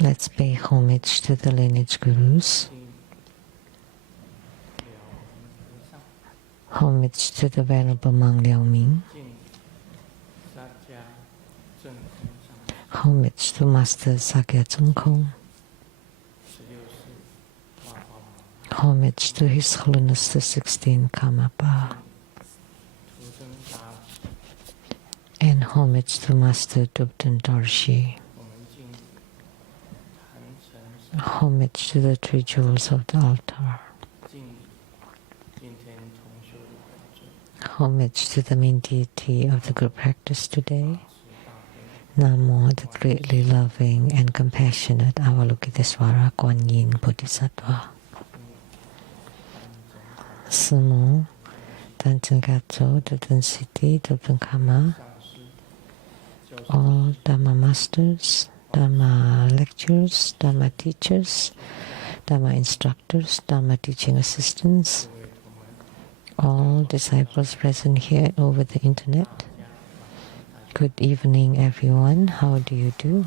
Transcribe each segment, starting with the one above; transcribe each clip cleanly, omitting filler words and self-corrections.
Let's pay homage to the lineage gurus, homage to the Venerable Mang Liao Ming, homage to Master Sakya Tsung Kong, homage to His Holiness the 16th Karmapa, and homage to Master Dubten Dorshi. Homage to the three jewels of the altar. Homage to the main deity of the group practice today. Namo, the greatly loving and compassionate Avalokitesvara Kuan Yin Bodhisattva. Sumo, Tanchen Gatso, Dubten City, Dubten Kama, all Dharma masters, Dharma lecturers, Dharma teachers, Dharma instructors, Dharma teaching assistants, all disciples present here and over the internet. Good evening, everyone. How do you do?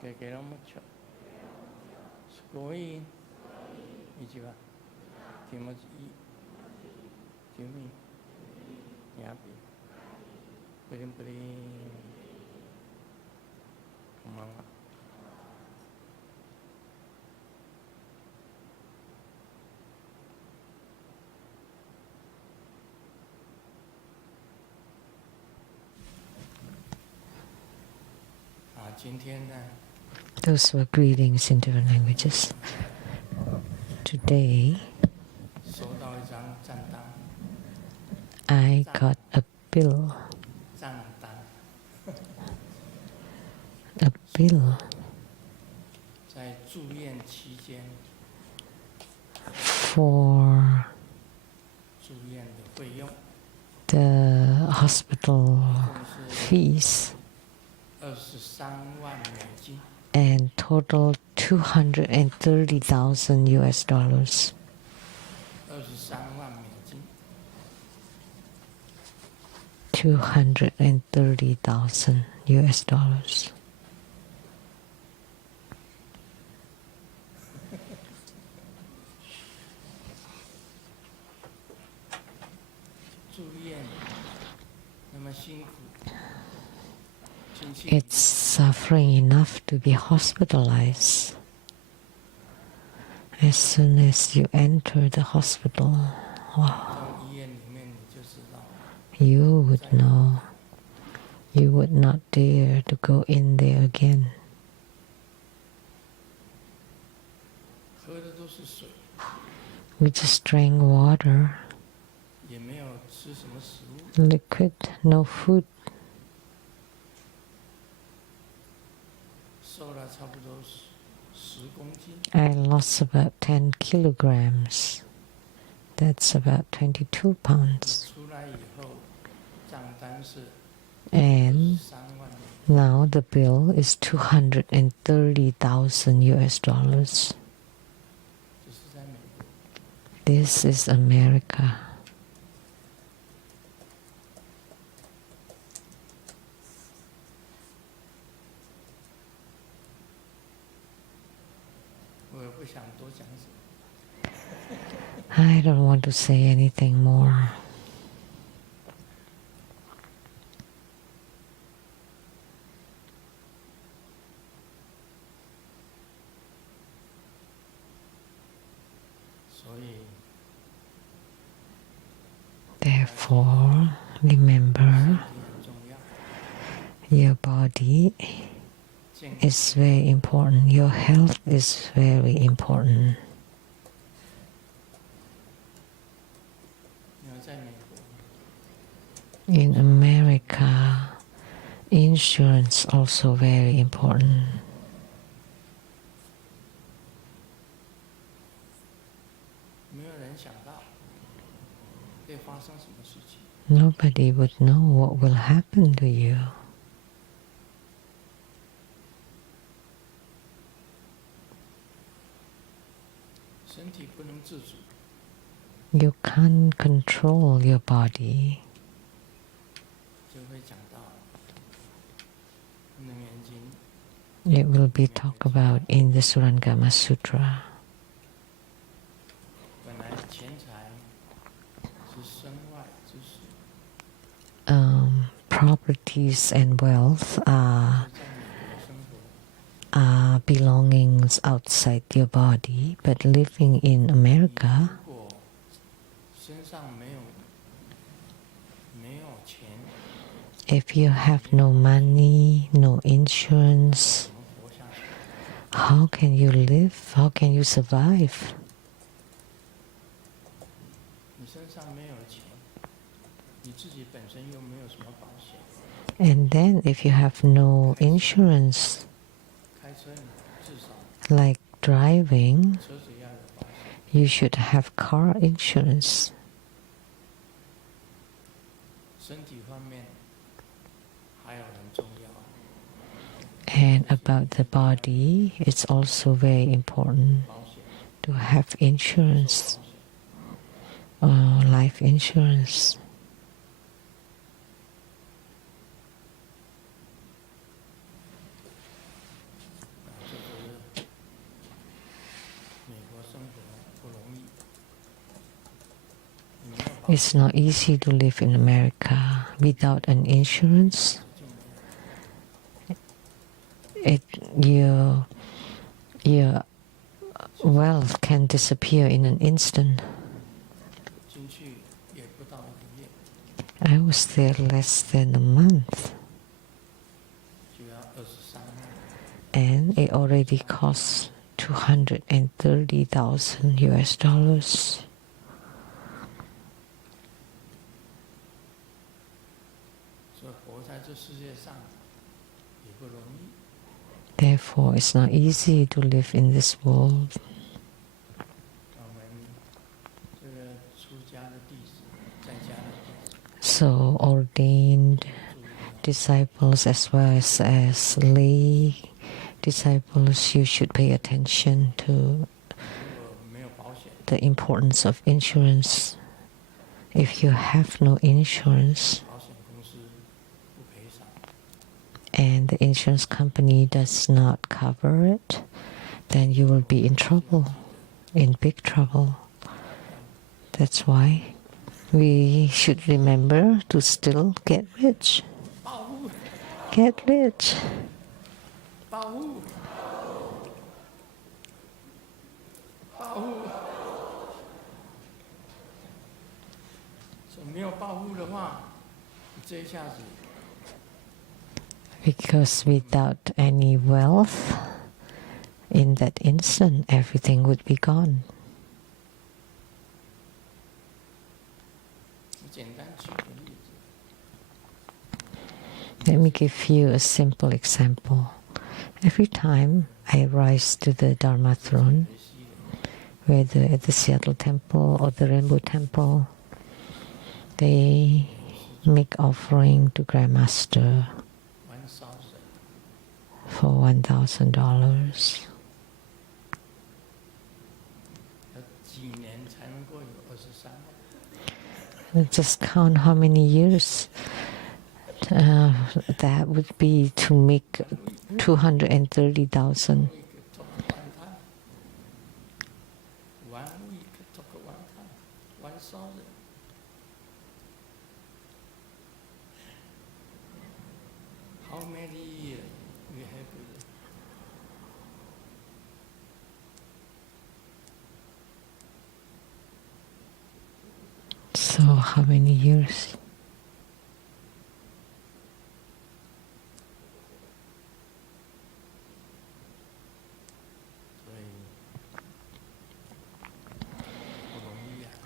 Que quiero mucho. Sukoi, ichiwa, kimochi, yumi, yapi, puri, konbanwa. Those were greetings in different languages. Today, I got a bill. A bill for the hospital fees. And total $230,000 US. 230,000 US dollars. It's suffering enough to be hospitalized. As soon as you enter the hospital, wow, you would know. You would not dare to go in there again. We just drank water, liquid, no food. I lost about 10 kilograms. That's about 22 pounds. And now the bill is 230,000 US dollars. This is America. I don't want to say anything more. Therefore, remember, your body is very important. Your health is very important. In America, insurance also very important. Nobody would know what will happen to you. 身体不能自主， You can't control your body. 就会讲到《楞严经》 It will be talked about in the Surangama Sutra. 本来钱财是身外之事， Properties and wealth 在美国生活， are belongings outside your body, but living in America, 如果身上没有钱， if you have no money, no insurance, 怎么活下去？ how can you live? How can you survive? 你身上没有钱，你自己本身又没有什么保险， And then if you have no insurance, 开车你至少 like driving, 车子要有保险， you should have car insurance. 身体方面还有很重要， And about the body, it's also very important 保险、 to have insurance 寿保险。 or life insurance. 这个美国生活不容易，你没有保险 It's not easy to live in America without an insurance. 就没有。 Your wealth can disappear in an instant. 进去也不到1个月， I was there less than a month, 就要23万， and it already costs $230,000 US. 所以活在这世界上也不容易。 Therefore, it's not easy to live in this world. 我们这个出家的弟子，在家的弟子， So ordained 注意了 disciples as well as lay disciples, you should pay attention to 如果没有保险， the importance of insurance. If you have no insurance 保险公司不赔偿， and the insurance company does not cover it, then you will be in trouble, in big trouble. That's why we should remember to still get rich. 保护， Get rich. 保护，保护。说没有保护的话，你这一下子 Because without any wealth, in that instant, everything would be gone. 简单举个例子， Let me give you a simple example. Every time I rise to the Dharma throne, 学习人 whether at the Seattle Temple or the Rainbow Temple, they make offering to Grandmaster 玩烧人， for $1,000. 要几年才能够有23万？ Just count how many years that would be to make 230,000. One week took one time, 1,000. How many years we have? So how many years?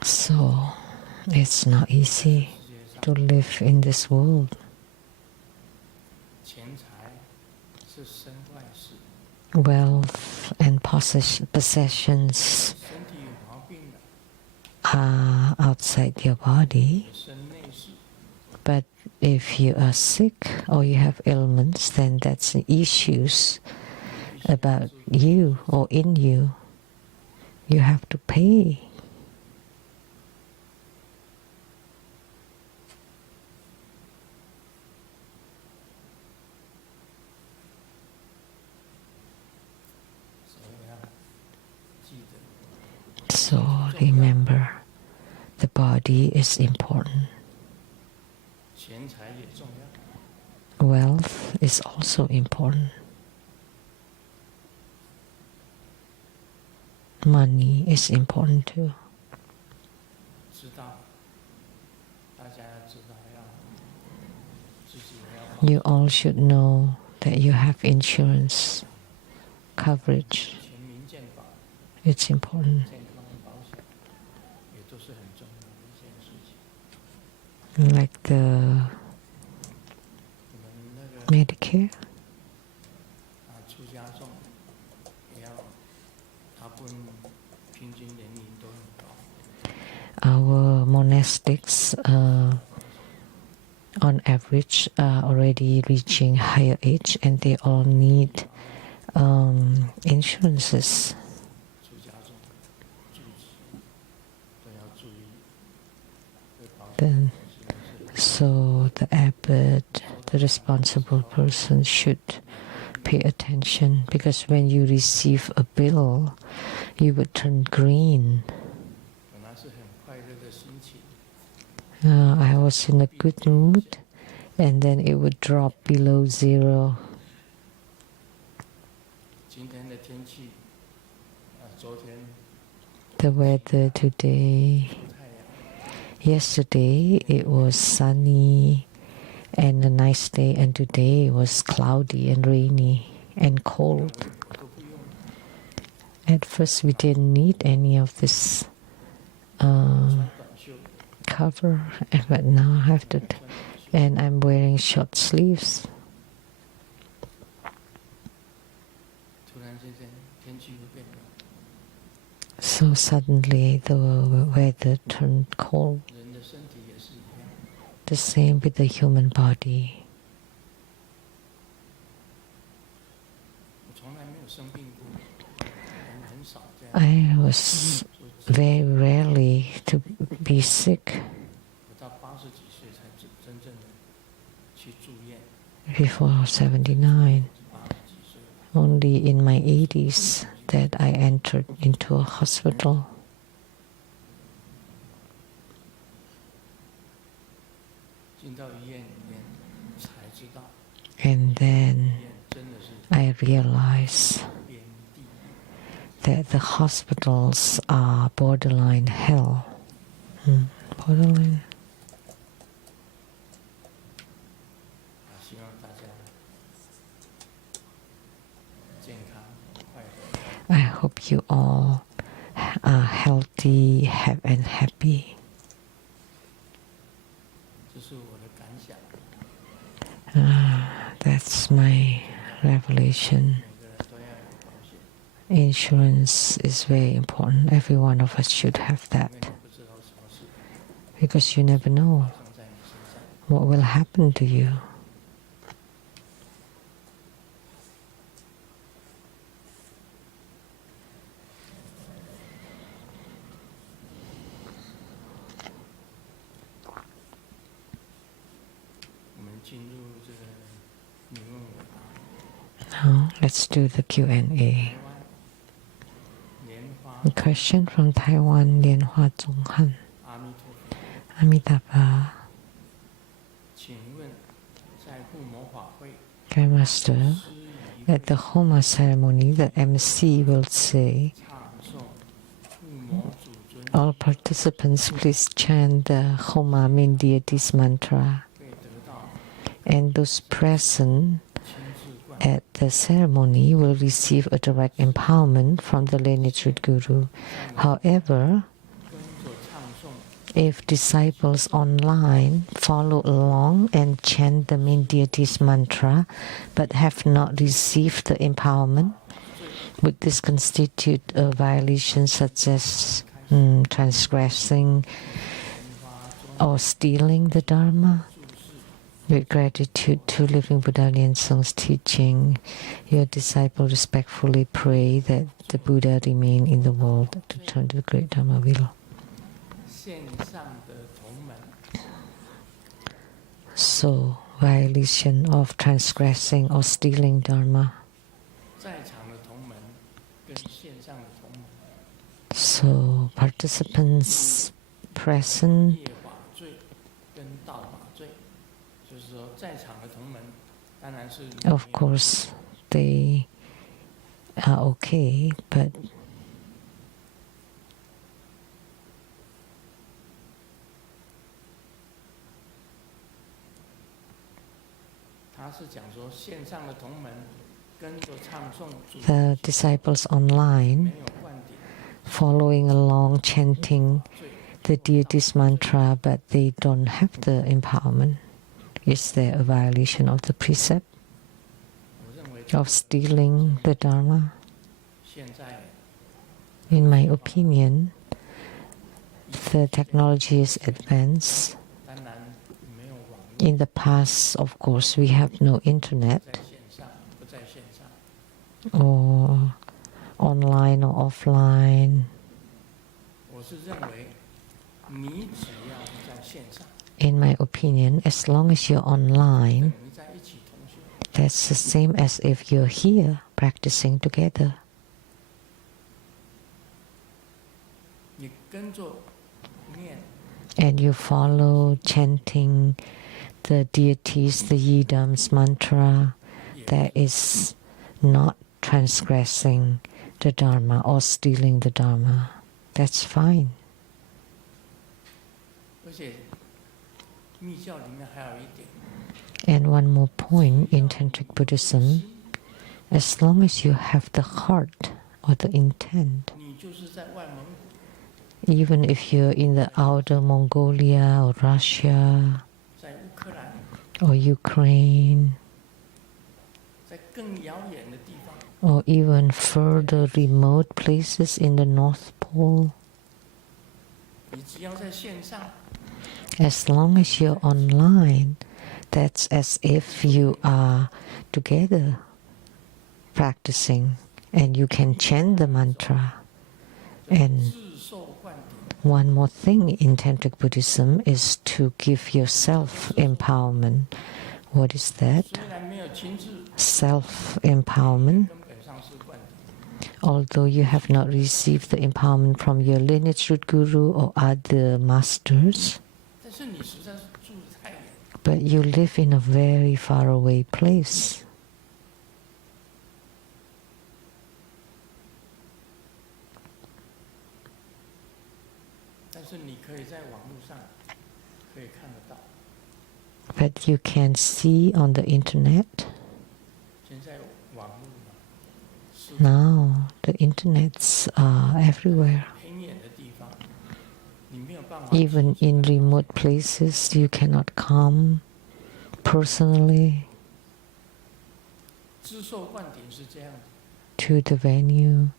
So it's not easy to live in this world. 钱财是身外事， Wealth and possessions 身体有毛病的 are outside your body. 身内事。 But if you are sick or you have ailments, then that's the issues about you or in you. You have to pay. So remember, the body is important. Wealth is also important. Money is important too. You all should know that you have insurance coverage. It's important. Like the Medicare. Our monastics on average are already reaching higher age and they all need insurances. Then, so the abbot, the responsible person should pay attention, because when you receive a bill, you would turn green. I was in a good mood, and then it would drop below 0. The weather today, yesterday it was sunny and a nice day, and today it was cloudy and rainy and cold. At first we didn't need any of this cover, but now I have to, and I'm wearing short sleeves. So suddenly the weather turned cold. The same with the human body. I was very rarely to be sick. Before 79, only in my 80s that I entered into a hospital. And then I realized that the hospitals are borderline hell. Borderline. I hope you all are healthy and happy. That's my revelation. Insurance is very important. Every one of us should have that. Because you never know what will happen to you. Now let's do the Q&A. A question from Taiwan, Lianhua Zhonghan. Amitabha. Grand Master, at the Homa ceremony, the MC will say, all participants please chant the Homa main deities mantra, and those present at the ceremony will receive a direct empowerment from the lineage Guru. However, if disciples online follow along and chant the main deities mantra but have not received the empowerment, would this constitute a violation such as transgressing or stealing the Dharma? With gratitude to Living Buddha Lian Song's teaching, your disciple respectfully pray that the Buddha remain in the world to turn to the great Dharma will. 线上的同门 So, violation of transgressing or stealing Dharma. 在场的同门跟线上的同门 So, participants present 业法罪跟道法罪，就是说在场的同门当然是 of course, they are okay, but 他是讲说线上的同门跟着唱诵主 the disciples online 没有灌顶， following along chanting the deity's mantra, but they don't have the empowerment. Is there a violation of the precept 我认为 of stealing the Dharma? 现在 In my opinion, the technology is advanced. 当然没有网络 In the past, of course, we have no internet 在线上，不在线上。 or online or offline. 我是认为，你只要是在线上， In my opinion, as long as you're 等 online, 于在一起同学， that's the same as if you're here practicing together. 你跟着念， And you follow chanting the deities, the yidams mantra 也 that is not transgressing the Dharma or stealing the Dharma. That's fine. 而且密教里面还有一点， And one more point in Tantric Buddhism, as long as you have the heart or the intent, 你就是在外蒙古， even if you're in the outer Mongolia or Russia 在乌克兰， or Ukraine 在更遥远的地方， or even further remote places in the North Pole, 你只要在线上， as long as you're online, that's as if you are together practicing and you can chant the mantra. And 自受灌顶， one more thing in Tantric Buddhism is to give yourself empowerment. What is that? 虽然没有亲自， Self-empowerment. 根本上是灌顶。 Although you have not received the empowerment from your lineage root guru or other masters, 但是你实在是住得太远， but you live in a very far away place. 但是你可以在网络上可以看得到。 But you can see on the internet. 现在网络嘛，是 Now the internets are everywhere. 偏远的地方，你没有办法。 Even in remote places, you cannot come personally 自受灌顶是这样的， to the venue.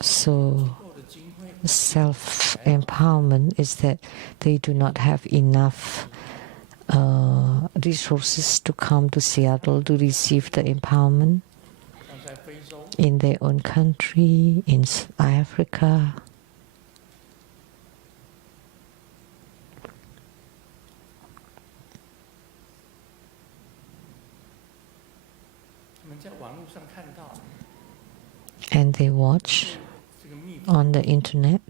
So 够的经费 self-empowerment is that they do not have enough resources to come to Seattle to receive the empowerment 像在非洲， in their own country, in Africa. 他们在网络上看到 And they watch 这个秘法， on the internet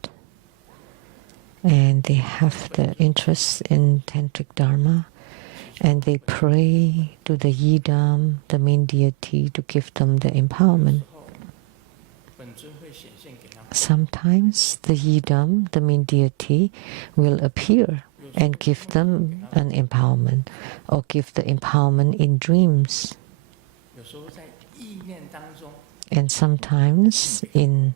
and they have the interest in Tantric Dharma and they pray to the Yidam, the main deity, to give them the empowerment. 后本尊会显现给他们。 Sometimes the Yidam, the main deity, will appear and give them an empowerment or give the empowerment in dreams. 有时候在意念当中， And sometimes in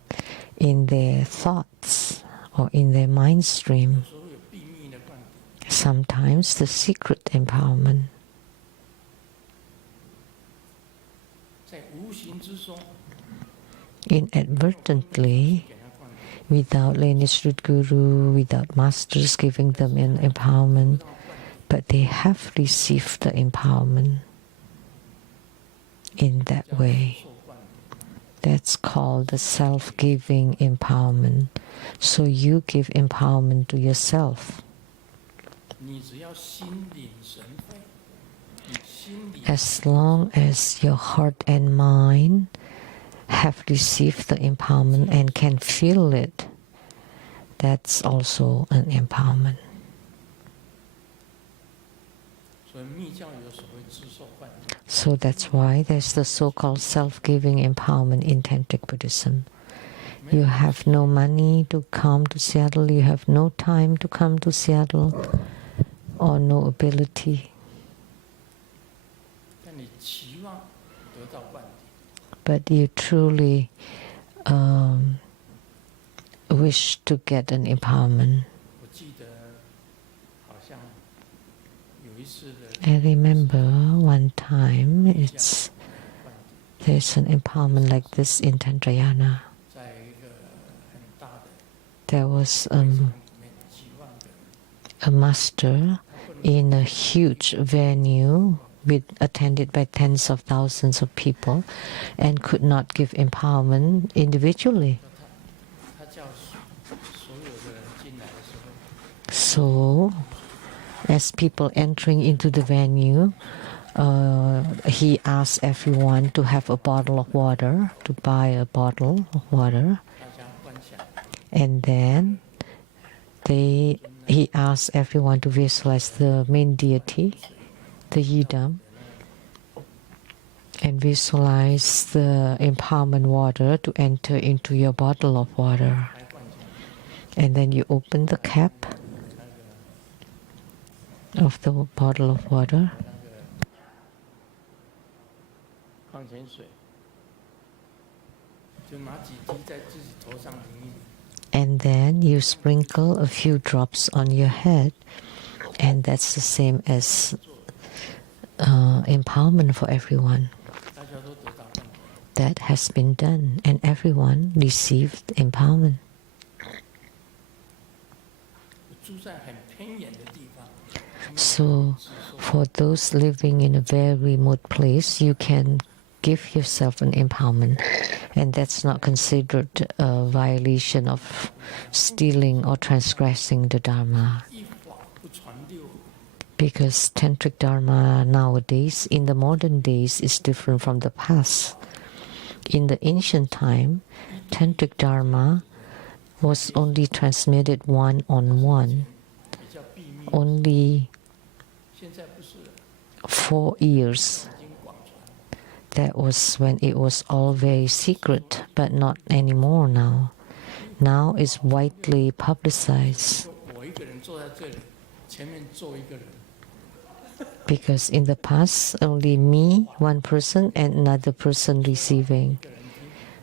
their thoughts or in their mind 有 stream. 时候有秘密的灌顶， Sometimes the secret empowerment. 在无形之中 Inadvertently, 给他灌顶， without lineage root guru, without masters giving them an empowerment, but they have received the empowerment in that way. That's called the self-giving empowerment. So you give empowerment to yourself. As long as your heart and mind have received the empowerment and can feel it, that's also an empowerment. So that's why there's the so-called self-giving empowerment in Tantric Buddhism. You have no money to come to Seattle, you have no time to come to Seattle, or no ability. But you truly wish to get an empowerment. I remember one time there's an empowerment like this in Tantrayana. There was a master in a huge venue attended by tens of thousands of people and could not give empowerment individually. So, as people entering into the venue, he asked everyone to have a bottle of water, to buy a bottle of water. And then he asked everyone to visualize the main deity, the Yidam, and visualize the empowerment water to enter into your bottle of water. And then you open the cap of the bottle of water. And then you sprinkle a few drops on your head, and that's the same as empowerment for everyone. That has been done, and everyone received empowerment. So, for those living in a very remote place, you can give yourself an empowerment, and that's not considered a violation of stealing or transgressing the Dharma. Because Tantric Dharma nowadays, in the modern days, is different from the past. In the ancient time, Tantric Dharma was only transmitted one-on-one. Only 4 years. That was when it was all very secret, but not anymore now. Now it's widely publicized. Because in the past, only me, one person, and another person receiving.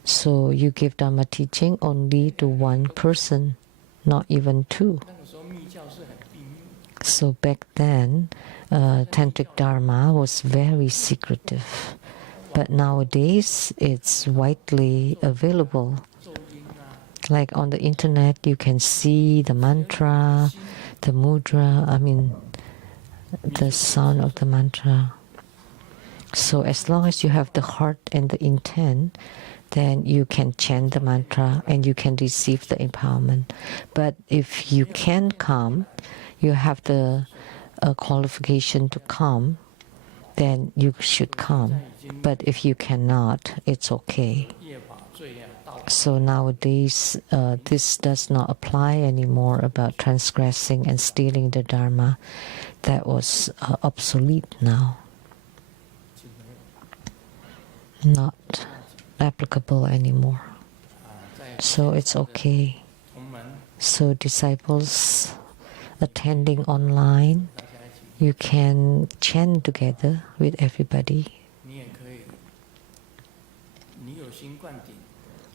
So you give Dharma teaching only to one person, not even two. So back then, Tantric Dharma was very secretive. But nowadays, it's widely available. Like on the internet, you can see the mantra, the mudra, the sound of the mantra. So as long as you have the heart and the intent, then you can chant the mantra and you can receive the empowerment. But if you can come, you have the qualification to come, then you should come. But if you cannot, it's okay. So nowadays, this does not apply anymore about transgressing and stealing the Dharma. That was obsolete now. Not applicable anymore. So it's okay. So disciples attending online, you can chant together with everybody.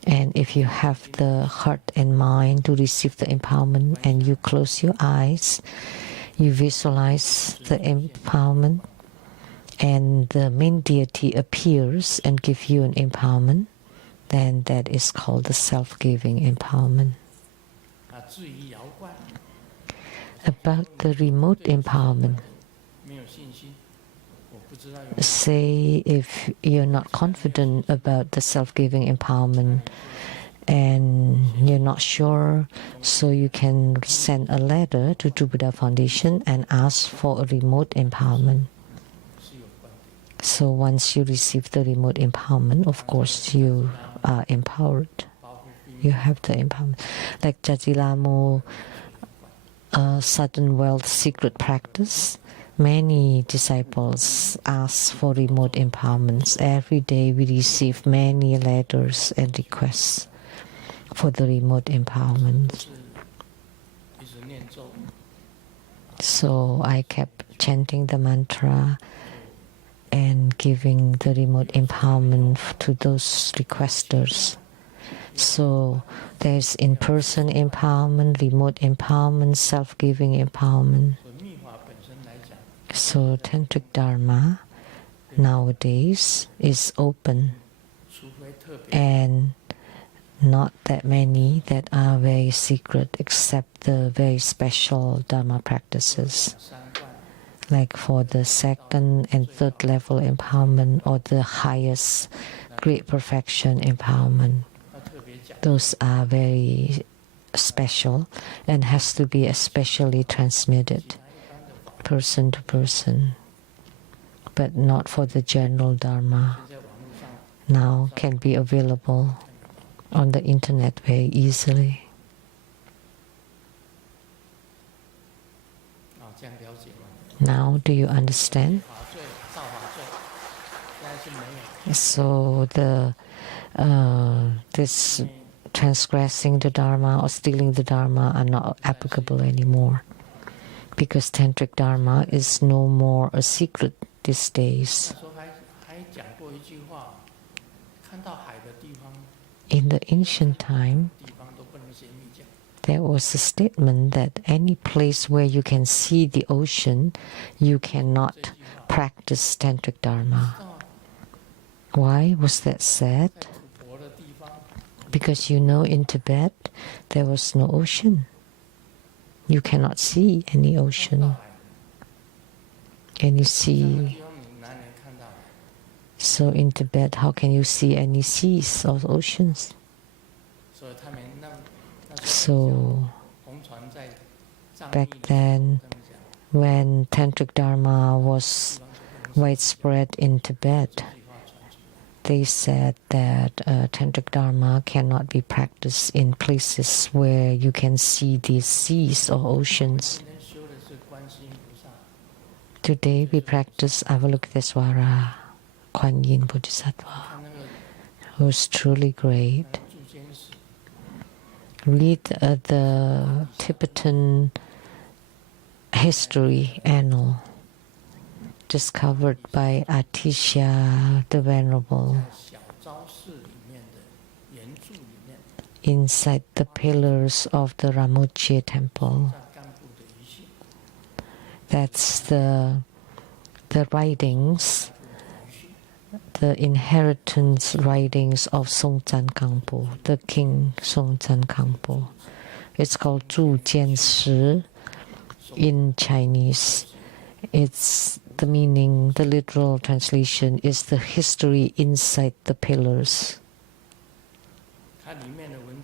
And if you have the heart and mind to receive the empowerment and you close your eyes, you visualize the empowerment and the main deity appears and gives you an empowerment, then that is called the self-giving empowerment. About the remote empowerment, say if you're not confident about the self-giving empowerment and you're not sure, so you can send a letter to True Buddha Foundation and ask for a remote empowerment. So once you receive the remote empowerment, of course you are empowered. You have the empowerment. Like Jajilamo, Sudden Wealth Secret Practice, many disciples ask for remote empowerments. Every day we receive many letters and requests for the remote empowerment. So I kept chanting the mantra and giving the remote empowerment to those requesters. So there's in-person empowerment, remote empowerment, self-giving empowerment. So Tantric Dharma nowadays is open, and not that many that are very secret except the very special Dharma practices. Like for the second and third level empowerment or the highest great perfection empowerment. Those are very special and has to be especially transmitted person to person, but not for the general Dharma. Now can be available on the internet very easily. Now do you understand? So the this transgressing the Dharma or stealing the Dharma are not applicable anymore, because Tantric Dharma is no more a secret these days. In the ancient time, there was a statement that any place where you can see the ocean, you cannot practice Tantric Dharma. Why was that said? Because in Tibet there was no ocean. You cannot see any ocean. Can you see? So in Tibet, how can you see any seas or oceans? So back then, when Tantric Dharma was widespread in Tibet, they said that Tantric Dharma cannot be practiced in places where you can see these seas or oceans. Today we practice Avalokitesvara, Kuan Yin Bodhisattva, who is truly great. Read the Tibetan history annal discovered by Atisha the Venerable inside the pillars of the Ramoche temple. That's the writings, the inheritance writings of Songzhan Kangpo, the King Songzhan Kangpo. It's called Zhu Jian Shi in Chinese. It's the meaning, the literal translation is the history inside the pillars.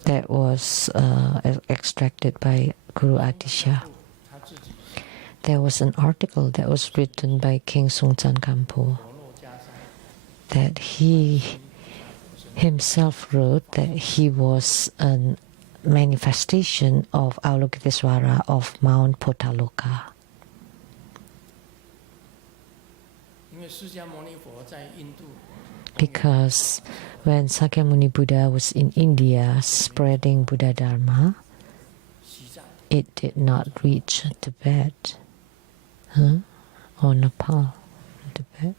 That was extracted by Guru Atisha. There was an article that was written by King Songzhan Kangpo that he himself wrote that he was a manifestation of Avalokitesvara of Mount Potaloka. Because when Sakyamuni Buddha was in India spreading Buddha Dharma, it did not reach Tibet or Nepal. Tibet.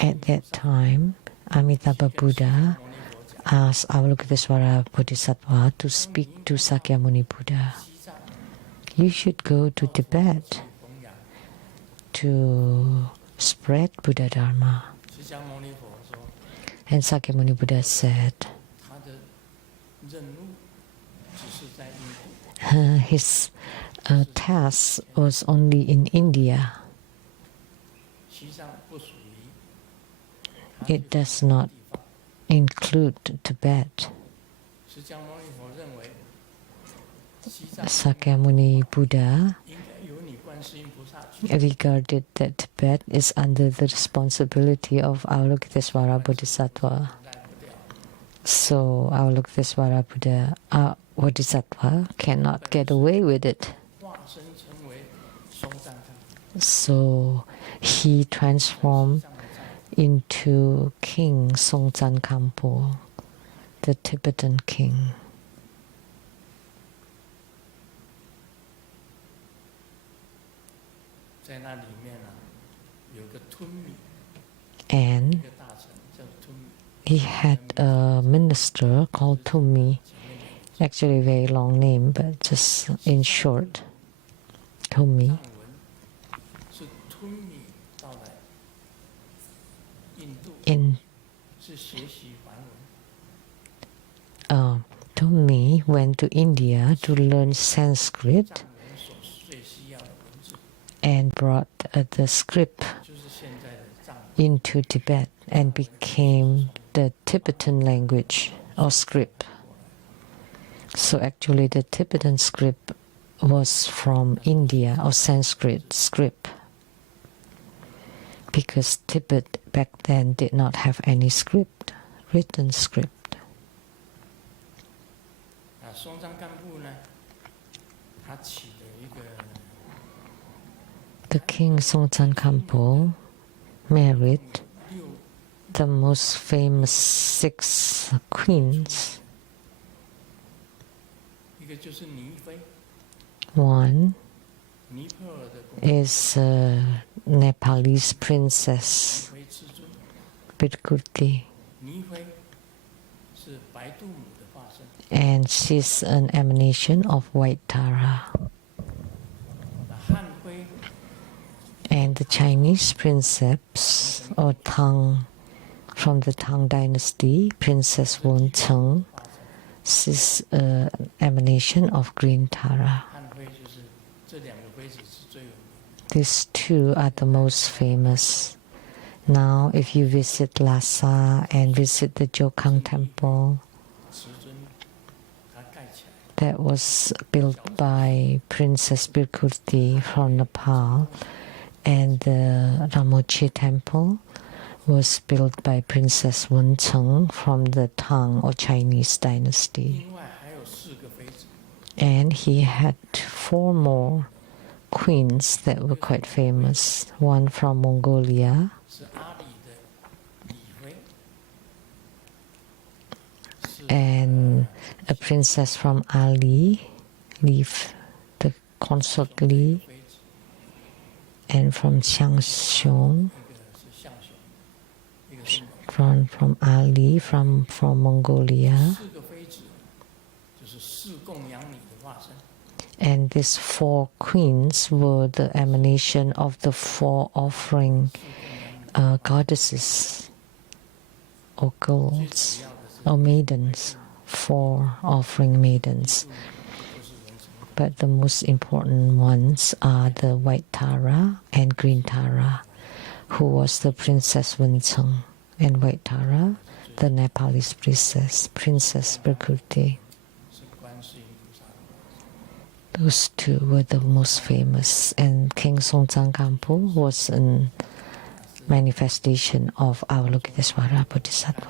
At that time, Amitabha Buddha asked Avalokitesvara Bodhisattva to speak to Sakyamuni Buddha. You should go to Tibet to spread Buddha Dharma. And Sakyamuni Buddha said, his task was only in India. 西藏不属于，它 It 就是 does not 地方。 include Tibet. 释迦牟尼佛认为，西藏 Sakyamuni Buddha 应该由你观世音菩萨去 regarded that Tibet is under the responsibility of Avalokitesvara Bodhisattva. 代不掉。 So Avalokitesvara Bodhisattva cannot get away with it. 化身成为松赞干， So he transformed 藏的藏 into King Songtsan Kampo, the Tibetan king. 在那里面呢，有个吞米，一 And 个大臣叫吞米， he had a minister called Tumi. 前面两个 Actually, a very long name, but just in short, Tumi. 藏文是吞米到来印度， In 是学习梵文， Tumi went to India to learn Sanskrit 藏文所最需要的文字， and brought the script 就是现在的藏文。 into Tibet and became the Tibetan language or script. So actually the Tibetan script was from India, or Sanskrit script, because Tibet back then did not have any script, written script. 松赞干布呢，他起了一个 The king Songtsan Kampo married 六 the most famous 6 queens. 一个就是尼妃， One 尼泊尔的公 is Nepalese princess 尼妃至尊， Birkurti, 尼妃是白度母的化身， and she's an emanation of White Tara. 那汉妃 And the Chinese princess or Tang, from the Tang dynasty, Princess Wencheng, 化身， she's an emanation of Green Tara. 汉妃就是这两个妃子是最有名的。 These 2 are the most famous. Now, if you visit Lhasa and visit the Jokang temple, 慈尊他盖起来， that was built by Princess Birkurti from Nepal, and the Ramochi temple was built by Princess Wencheng from the Tang or Chinese dynasty. 另外还有4个妃子， And he had 4 more queens that were quite famous. One from Mongolia, 是阿里的李妃，是 and a princess from Ali, the consort Li, 妃子， and from Xiangxiong, 一个是象雄，一个是蒙。 from Ali, from Mongolia. 4个妃子就是4供养你的化身， And these 4 queens were the emanation of the 4 offering 4供养你。 goddesses or 最 girls 主要的是 or maidens, 4 offering maidens. 就是文成， But the most important ones are the White Tara and Green Tara, who was the Princess Wencheng, and White Tara, the Nepalese Princess Birkurti. 是观世音菩萨的化身。 Those 2 were the most famous, and King Songtsan Kampo was a manifestation of Avalokitesvara Bodhisattva.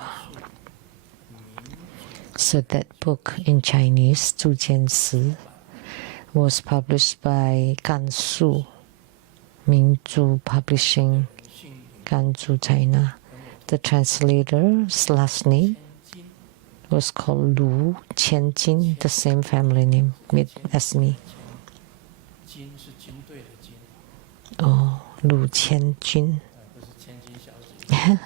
So that book in Chinese, Zhu Jian Si, was published by Gansu, Mingzhu Publishing, 姓李 Gansu, China. The translator's last name 千金， was called Lu Chen Ching, the same family name as me. 金是军队的金， Oh, Lu Chen Jun. 不是千金小姐。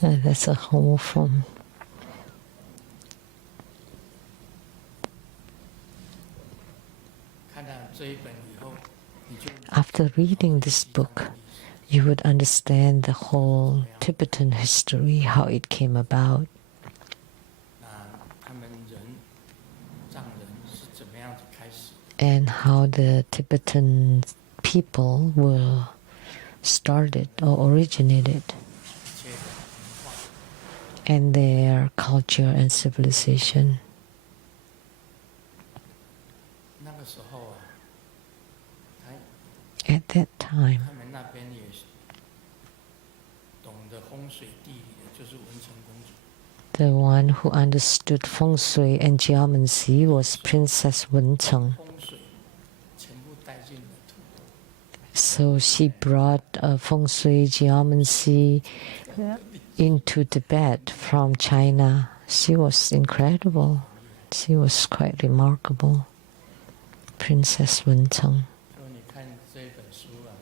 That's a homophone. 看到这一本以后，你就 After reading this book, you would understand the whole Tibetan history, how it came about, 那他们人藏人是怎么样子开始？ and how the Tibetan people were started or originated, 一切的文化， and their culture and civilization. 那个时候啊， At that time, 他们那边也懂得风水地理的，就是文成公主。 the one who understood feng shui and geomancy was Princess Wencheng. 风水全部带进了土， So she brought feng shui geomancy into Tibet from China. She was incredible. She was quite remarkable. Princess Wencheng. 所以你看这本书啊，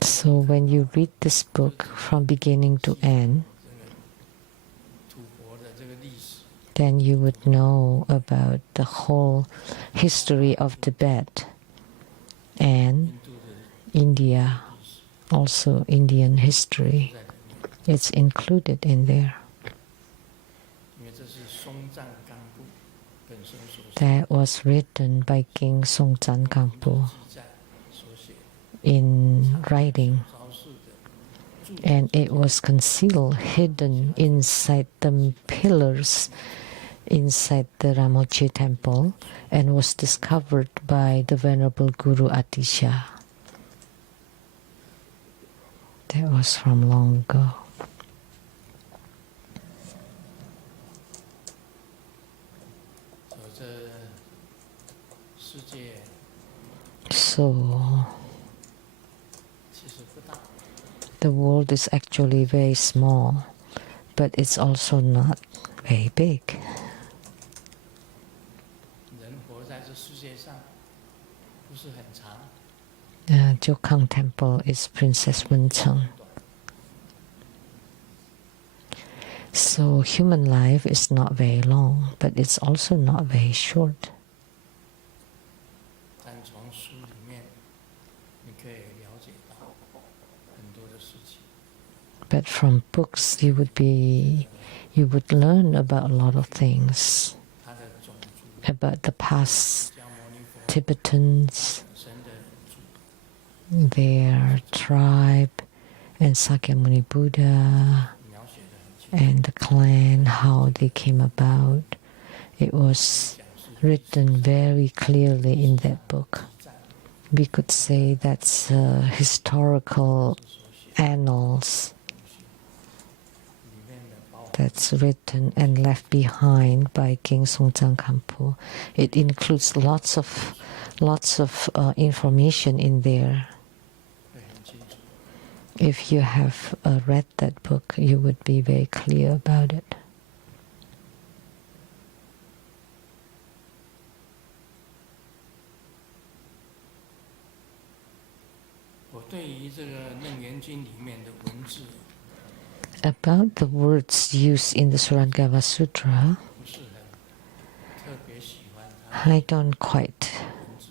So when you read this book from beginning to end, 这个吐蕃的这个历史， then you would know about the whole history of Tibet and 印度的 India, 历史 also Indian history. 在里面， It's included in there. 因为这是松赞干布本身所写 That was written by King Songtsan 的 Gampo 记载所写的， in writing, 招式的注 and it was concealed, hidden inside the pillars inside the Ramoche temple, and was discovered by the Venerable Guru Atisha. That was from long ago. 所以这世界 So 其实不大， the world is actually very small, but it's also not very big. 人活在这世界上不是很长， Jokang Temple is Princess Wencheng. So human life is not very long, but it's also not very short. 但从书里面你可以了解到很多的事情。 But from books you would learn about a lot of things, 他的种族 about the past 释迦牟尼佛 Tibetans, 本身的主， their tribe, and Sakyamuni Buddha, 描写的很清楚， and the clan, how they came about. It was 讲述 written very clearly in that book. 记载 We could say that's historical 所写 annals 里面的包含 that's written and left behind by King Songtsan Gampo. It includes lots of information in there. 会很清楚。 If you have read that book, you would be very clear about it. 我对于这个《楞严经》里面的文字 About the words used in the Surangama Sutra, 不是很特别喜欢它 I don't quite 文字，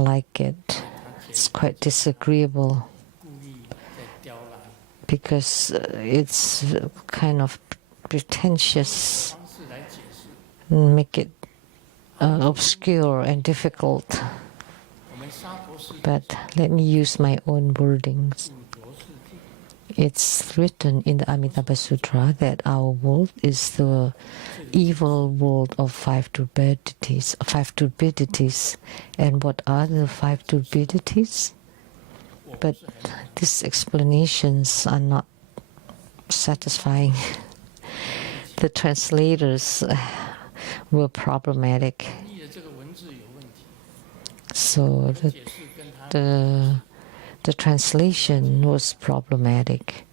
like it. 它 It's 解 quite disagreeable 故意在刁难 because it's kind of pretentious, 方式来解释。 make it obscure and difficult. 我们娑婆世界 But let me use my own wordings. 五浊世界 It's written in the Amitabha Sutra that our world is the evil world of five turbidities. And what are the five turbidities? 我不 But 是很 these explanations are not satisfying. The translators were problematic. 译的这个文字有问题， So 我的 the 解释跟他 the translation was problematic.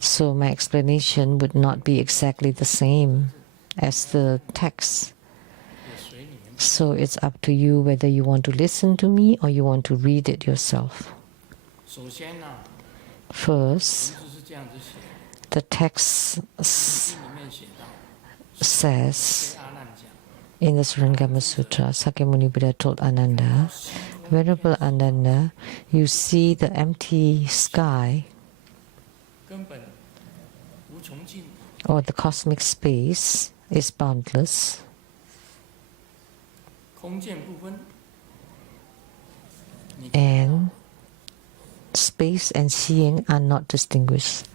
So my explanation would not be exactly the same as the text. 也随你们。 So it's up to you whether you want to listen to me or you want to read it yourself. 首先呢， First, 文字是这样子写的， the text 经里面写到， says 对阿难讲， in the Surangama Sutra, Sakyamuni Buddha told Ananda, Venerable Ananda, you see the empty sky 根本无穷尽， or the cosmic space is boundless. 空见不分， And space and seeing are not distinguished.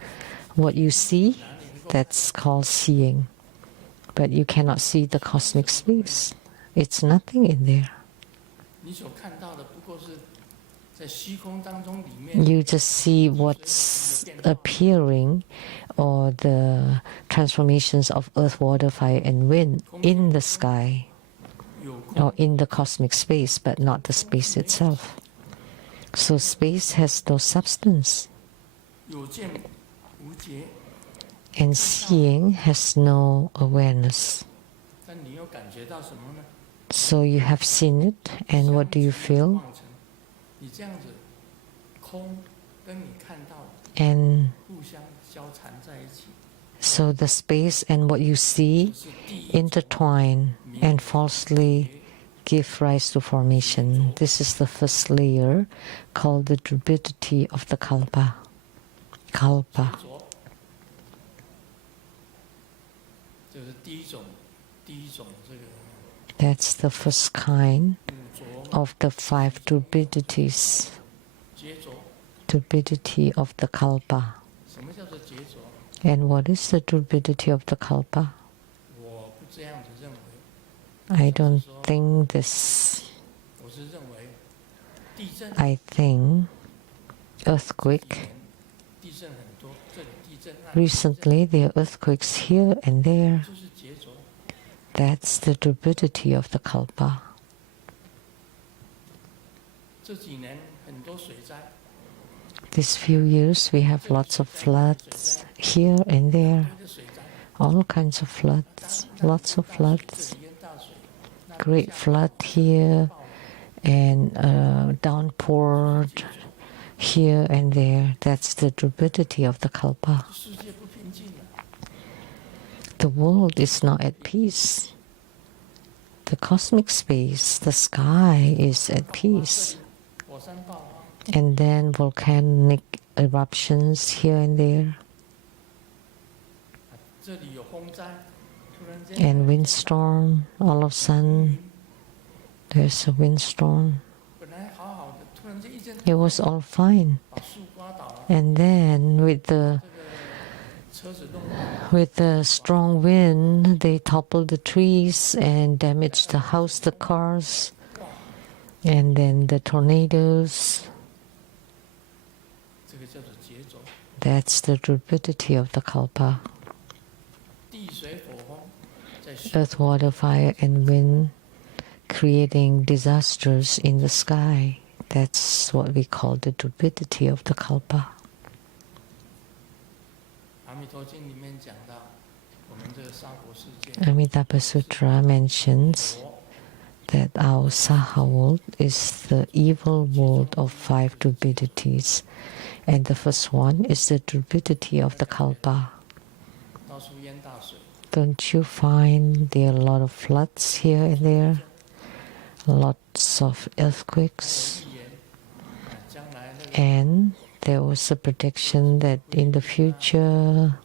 What you see, that's called seeing. But you cannot see the cosmic space. It's nothing in there. You just see what's appearing, or the transformations of earth, water, fire, and wind in the sky or in the cosmic space, but not the space itself. So space has no substance. And seeing has no awareness. So you have seen it, and what do you feel? And so the space and what you see intertwine and falsely give rise to formation. This is the first layer, called the turbidity of the kalpa. Kalpa. That's the first kind of the 5 turbidities. Turbidity of the kalpa. And what is the turbidity of the kalpa? I don't think this. I think earthquake. Recently there are earthquakes here and there. That's the turbidity of the kalpa. These few years we have lots of floods here and there. All kinds of floods, lots of floods. Great flood here and downpour here and there. That's the turbidity of the kalpa. The world is not at peace. The cosmic space, the sky is at peace. And then volcanic eruptions here and there. And windstorm, all of a sudden there's a windstorm. It was all fine. And then with the strong wind, they toppled the trees and damaged the house, the cars, and then the tornadoes. That's the turbidity of the kalpa. Earth, water, fire, and wind creating disasters in the sky. That's what we call the turbidity of the kalpa. Amitabha Sutra mentions that our Saha world is the evil world of 5 turbidities, and the first one is the turbidity of the kalpa. Don't you find there are a lot of floods here and there? Lots of earthquakes? And there was a prediction that in the future,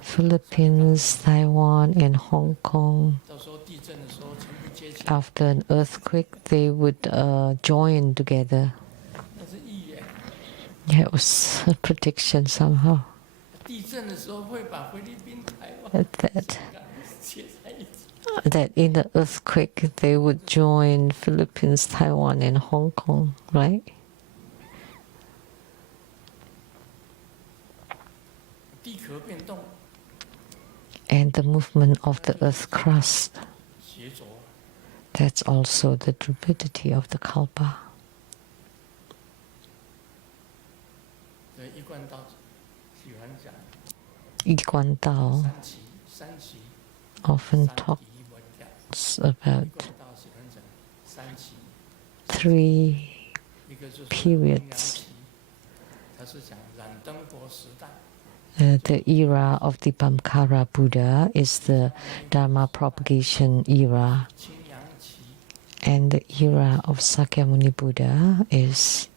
Philippines, Taiwan, and Hong Kong, after an earthquake, they would join together. Yeah, it was a prediction somehow. That in the earthquake, they would join Philippines, Taiwan, and Hong Kong, right? And the movement of the earth crust. That's also the turbidity of the kalpa. Yi Guan Dao often talks about 3 periods. The era of the Dipamkara Buddha is the Dharma propagation era. And the era of Sakyamuni Buddha is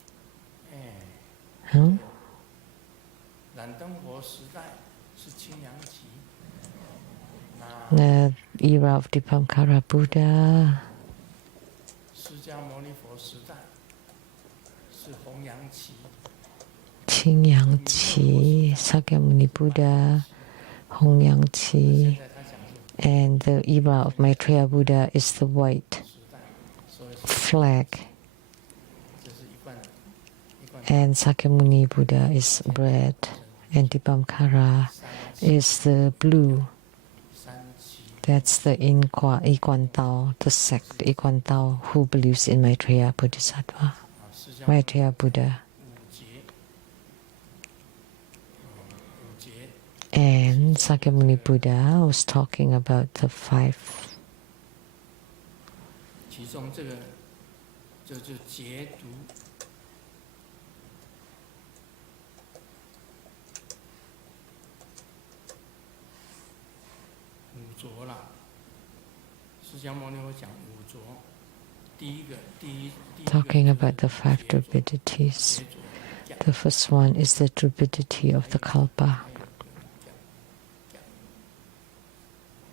the era of Dipamkara Buddha 是弘扬期， Qingyang Qi, Sakyamuni Buddha, Hongyang 现 Qi, 在他讲是 and the era of Maitreya Buddha is the white 时代，所以是 flag, 这是一贯 and Sakyamuni Buddha is red, and Dipamkara is the blue. 三期 That's the Iguan Tao, the sect Iguan Tao who believes in Maitreya Bodhisattva, 啊，释迦牟尼 Maitreya Buddha. 五劫，五劫 And Sakyamuni Buddha was talking about the 5. 其中这个就解读五浊啦。释迦牟尼会讲五浊，第一个 Talking about the 5 turbidities. 劫浊， The first one is the turbidity of the kalpa.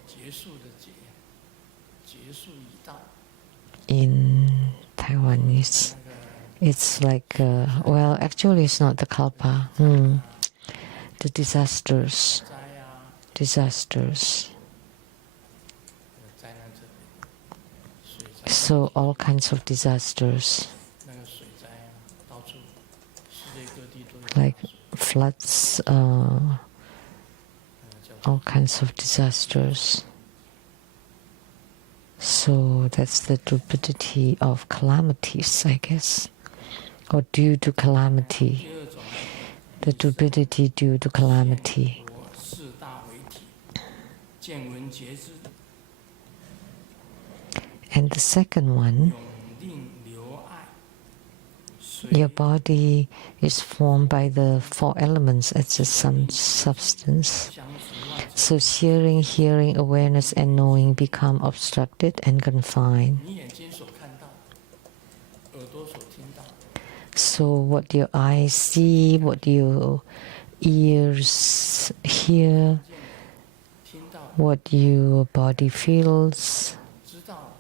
结束的结，结束已到。 In Taiwanese, it's like, well, actually it's not the kalpa. The disasters. 灾啊， Disasters. 灾难这边，水灾， So all kinds of disasters, 那个水灾啊，到处世界各地都有 like 水， floods, 叫 all kinds of disasters. So that's the turbidity of calamities, I guess, or due to calamity. 第二种 The turbidity due to calamity. 我四大为体，见闻觉知， And the second one, 永定留爱，水 your body is formed by the 4 elements as a substance. 相属万 So hearing, awareness, and knowing become obstructed and confined. 你眼睛所看到，耳朵所听到， So what your eyes see, what your ears hear, 听到， what your body feels, 知道，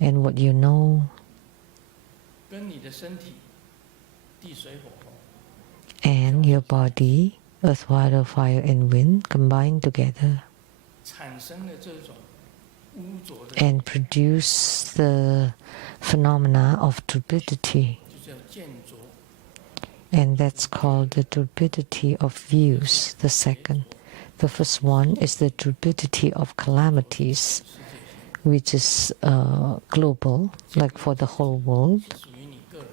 and what you know, 跟你的身体，地水火风， and your body, earth, water, fire, and wind combine together 产生了这种污浊的， and produce the phenomena of turbidity. 就叫见浊。 And that's called the turbidity of views, the second. The first one is the turbidity of calamities, which is global, like for the whole world. 属于你个人的。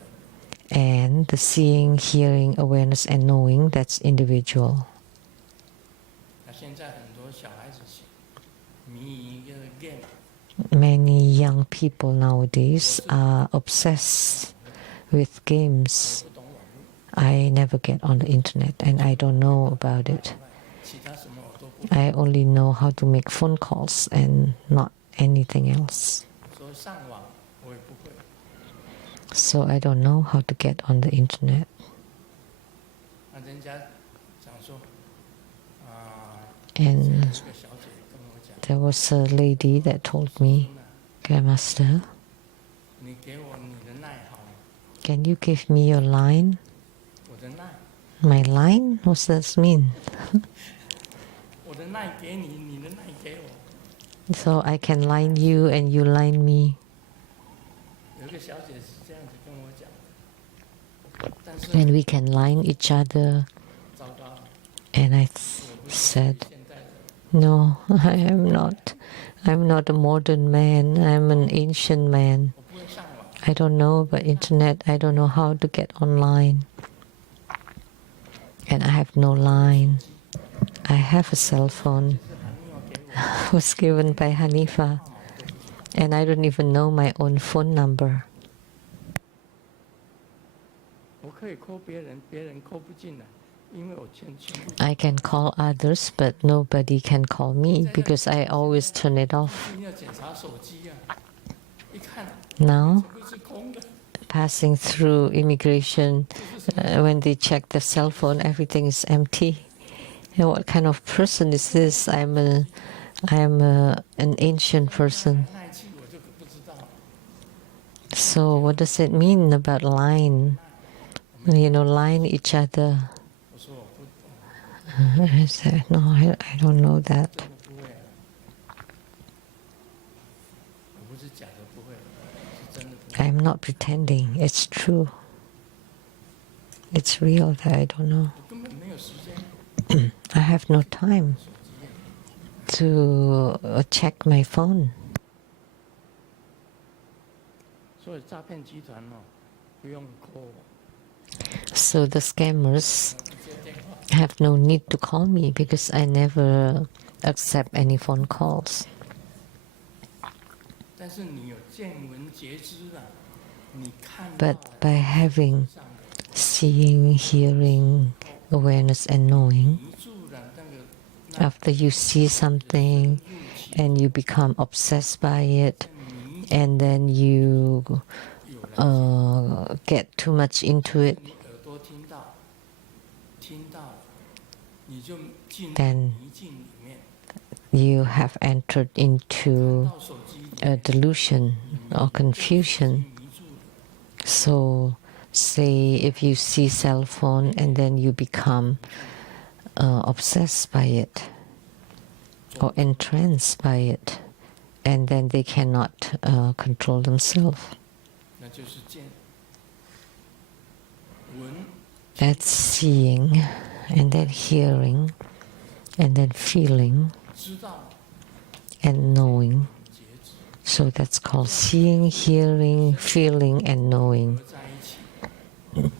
And the seeing, hearing, awareness, and knowing, that's individual. 那现在很多小孩子迷一个 game， Many young people nowadays are obsessed with games. 不懂网络， I never get on the internet and I don't know about it. 其他什么我都不。 I only know how to make phone calls and not anything else. 说上网我也不会。 So I don't know how to get on the internet. 那人家讲说，啊， And 有一个小姐跟我讲， there was a lady that told me, Master, 你给我你的耐好吗？ can you give me your line? 我的耐， My line? What does that mean? 我的耐给你，你的耐给我。 So I can line you and you line me. 有一个小姐是这样子跟我讲，但是 And we can line each other. 糟糕了， And I 我不是 said, 现代人， no, I am not. I'm not a modern man. I'm an ancient man. 我不会上网， I don't know about internet. I don't know how to get online. And I have no line. I have a cell phone. 是还没有给我 Was given by Hanifa. 号码，我都不知道。 And I don't even know my own phone number. 我可以 call 别人，别人 call 不进来，因为我全部。 I can call others, but nobody can call me because I always turn it off. 一定要检查手机啊！一看， Now, 全部是空的。 passing through immigration, when they check the cell phone, everything is empty. And what kind of person is this? I'm an ancient person. 耐气我就不知道。 So what does it mean about line? line each other. 我说我不懂， I said, no, I don't know that. 这个不会啊，我不是假的不会，是真的不会。 I'm not pretending. It's true. It's real that I don't know. 我根本没有时间 I have no time 手机耶， to check my phone. 所以诈骗集团哦，不用 call 我， So the scammers 直接电话。 have no need to call me because I never accept any phone calls. 但是你有见闻觉知了，你看到 But by having 上的 seeing, hearing, awareness and knowing, 迷住了那个 after you see something 入起 and you become obsessed by it, 迷 and then you 有了， get too much into it, 你耳朵听到，你就进入 then 迷境里面， you have entered into 到手机里 a delusion or confusion. 迷住了， So, say if you see cell phone and then you become obsessed by it or entranced by it, and then they cannot control themselves. 那就是见闻 That's seeing, and then hearing, and then feeling, 知道 and knowing. 觉知 So that's called seeing, hearing, feeling, and knowing 合在一起，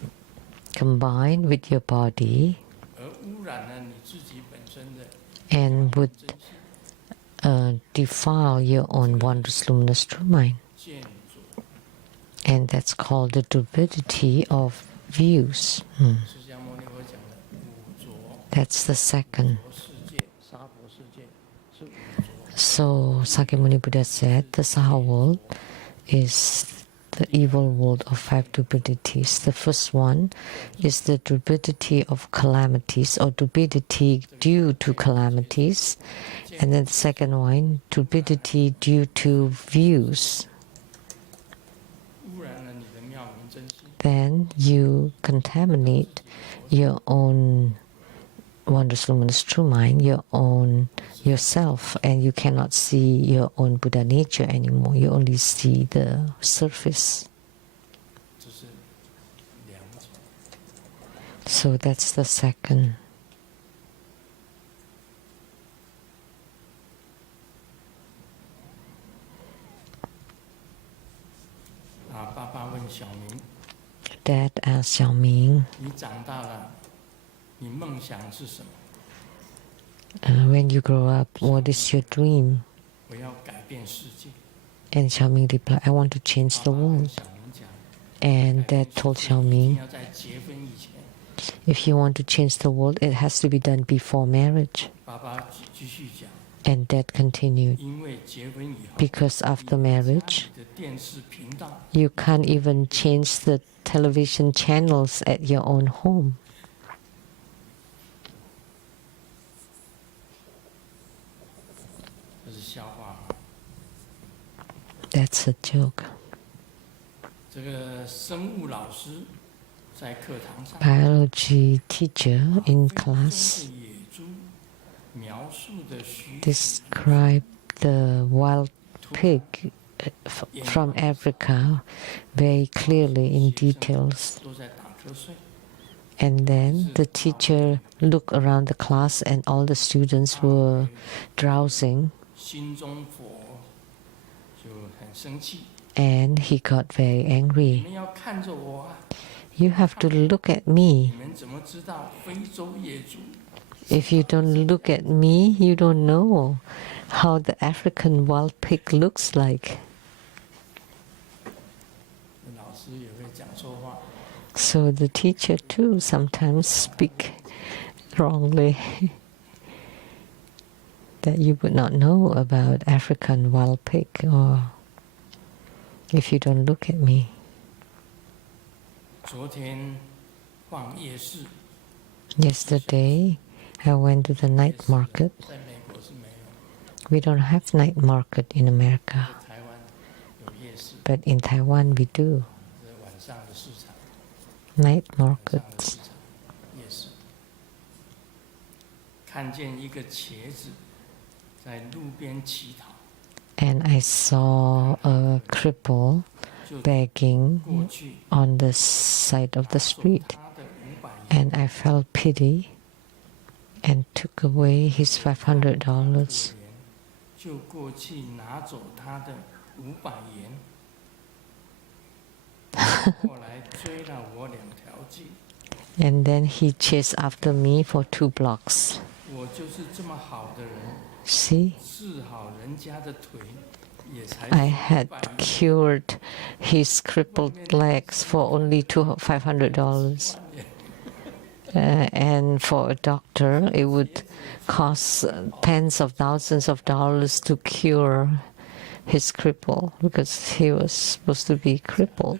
combined with your body 而污染了你自己本身的 and would 真心， defile your own wondrous luminous true mind. 见着 And that's called the turbidity of views. 释迦牟尼佛讲的五浊 That's the second. 世界，娑婆世界是五浊， So Sakyamuni Buddha said the Saha world is the evil world of five turbidities. The first one is the turbidity of calamities or turbidity due to calamities. And then the second one, turbidity due to views. 污染了你的妙明真心， Then you contaminate your own wondrous luminous true mind, your own yourself, and you cannot see your own Buddha nature anymore. You only see the surface. 这是两种。 So that's the second. 爸爸问小明， Dad asked Xiaoming, 你长大了，你梦想是什么？ when you grow up, what is your dream? 我要改变世界。 And Xiaoming replied, I want to change 爸 the 爸跟 world. 小明讲， And 改 Dad 变世 told 界一定 Xiaoming, 要在结婚以前。 if you want to change the world, it has to be done before marriage. 爸爸继续讲， And Dad continued, 因为结婚以后， because after 你家 marriage, 里的电视频道 you can't even change the television channels at your own home. 这是笑话。 That's a joke. 这个生物老师在课堂上 Biology teacher in 非洲 class 的野猪描述的许 described the wild pig from Africa very clearly in details. 都在打瞌睡， And then the teacher looked around the class and all the students were drowsing, 心中佛就很生气。 and he got very 你 angry. 们要看着我啊！ You have to look at 你 me. 们怎么知道非洲野猪？ If you don't look at me, you don't know how the African wild pig looks like. 老师也会讲错话， So the teacher too sometimes speak wrongly that you would not know about African wild pig or if you don't look at me. 昨天逛夜市， Yesterday I went to the night market. 在美国是没有， We don't have night market in America, 在台湾有夜市， but in Taiwan we do. 是晚上的市场。night 上的 markets. 机场夜市，看见一个茄子在路边乞讨， And I saw a cripple 就 begging 过去 on the side of the 拿走 street. 他的500元， And I felt pity and took away his 可$500. 怜，就过去拿走他的500元。后来追了我2条街， And then he chased after me for 2 blocks. 我就是这么好的人， See, 治好人家的腿，也才 I had 500元。 cured his crippled legs for only $500. And for a doctor, it would cost tens of thousands of dollars to cure his cripple because he was supposed to be crippled.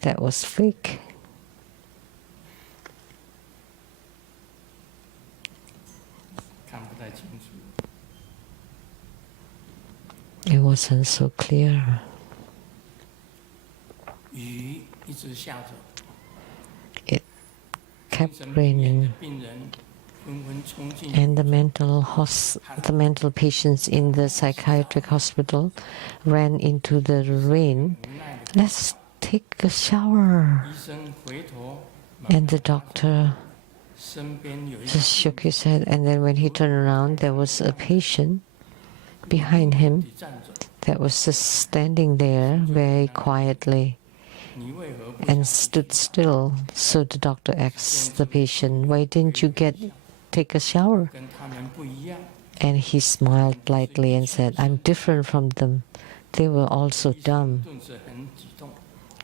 That was fake. 看不太清楚， It wasn't so clear. 雨一直下着， It 精 kept 神病院的 raining. 病人纷纷冲进 And the mental patients in the psychiatric hospital ran into the rain. 无奈的 Let's take a shower. 医生回头， And the doctor 身边有一个 just shook his head. And then when he turned around, there was a patient behind him 地站着， that was just standing there very quietly 你为何不 and 想 stood still. So the doctor asked the patient, "Why didn't you take a shower?" 跟他们不一样？ And he smiled lightly and said, "I'm different from them. They were also 医生 dumb." 顿时很激动，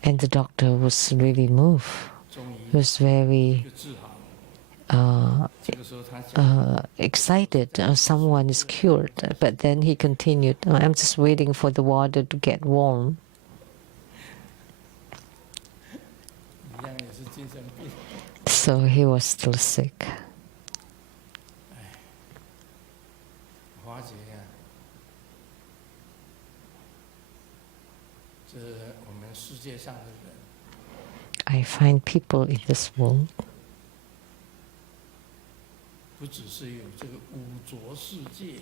And the doctor was really moved. 终 He 于 was very 就治好了。这个时候他讲， excited. Someone is cured. But then he continued, "I'm just waiting for the water to get warm." 一样也是精神病。 So he was still sick. 华姐呀，这我们世界上的人， I find people in this world 不只是有这个五浊世界，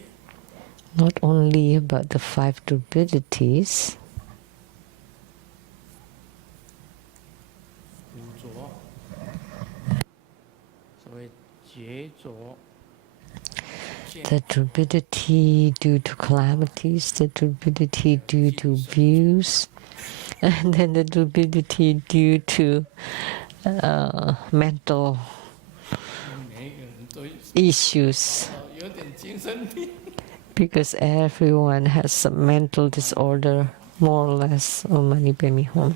not only about the 5 turbidities, 五浊，所谓劫浊。 the turbidity due to calamities, the turbidity due to views, and then the turbidity due to mental 每个人都 issues, 有点精神病。 because everyone has some mental disorder, more or less. Om Mani Padme Hum.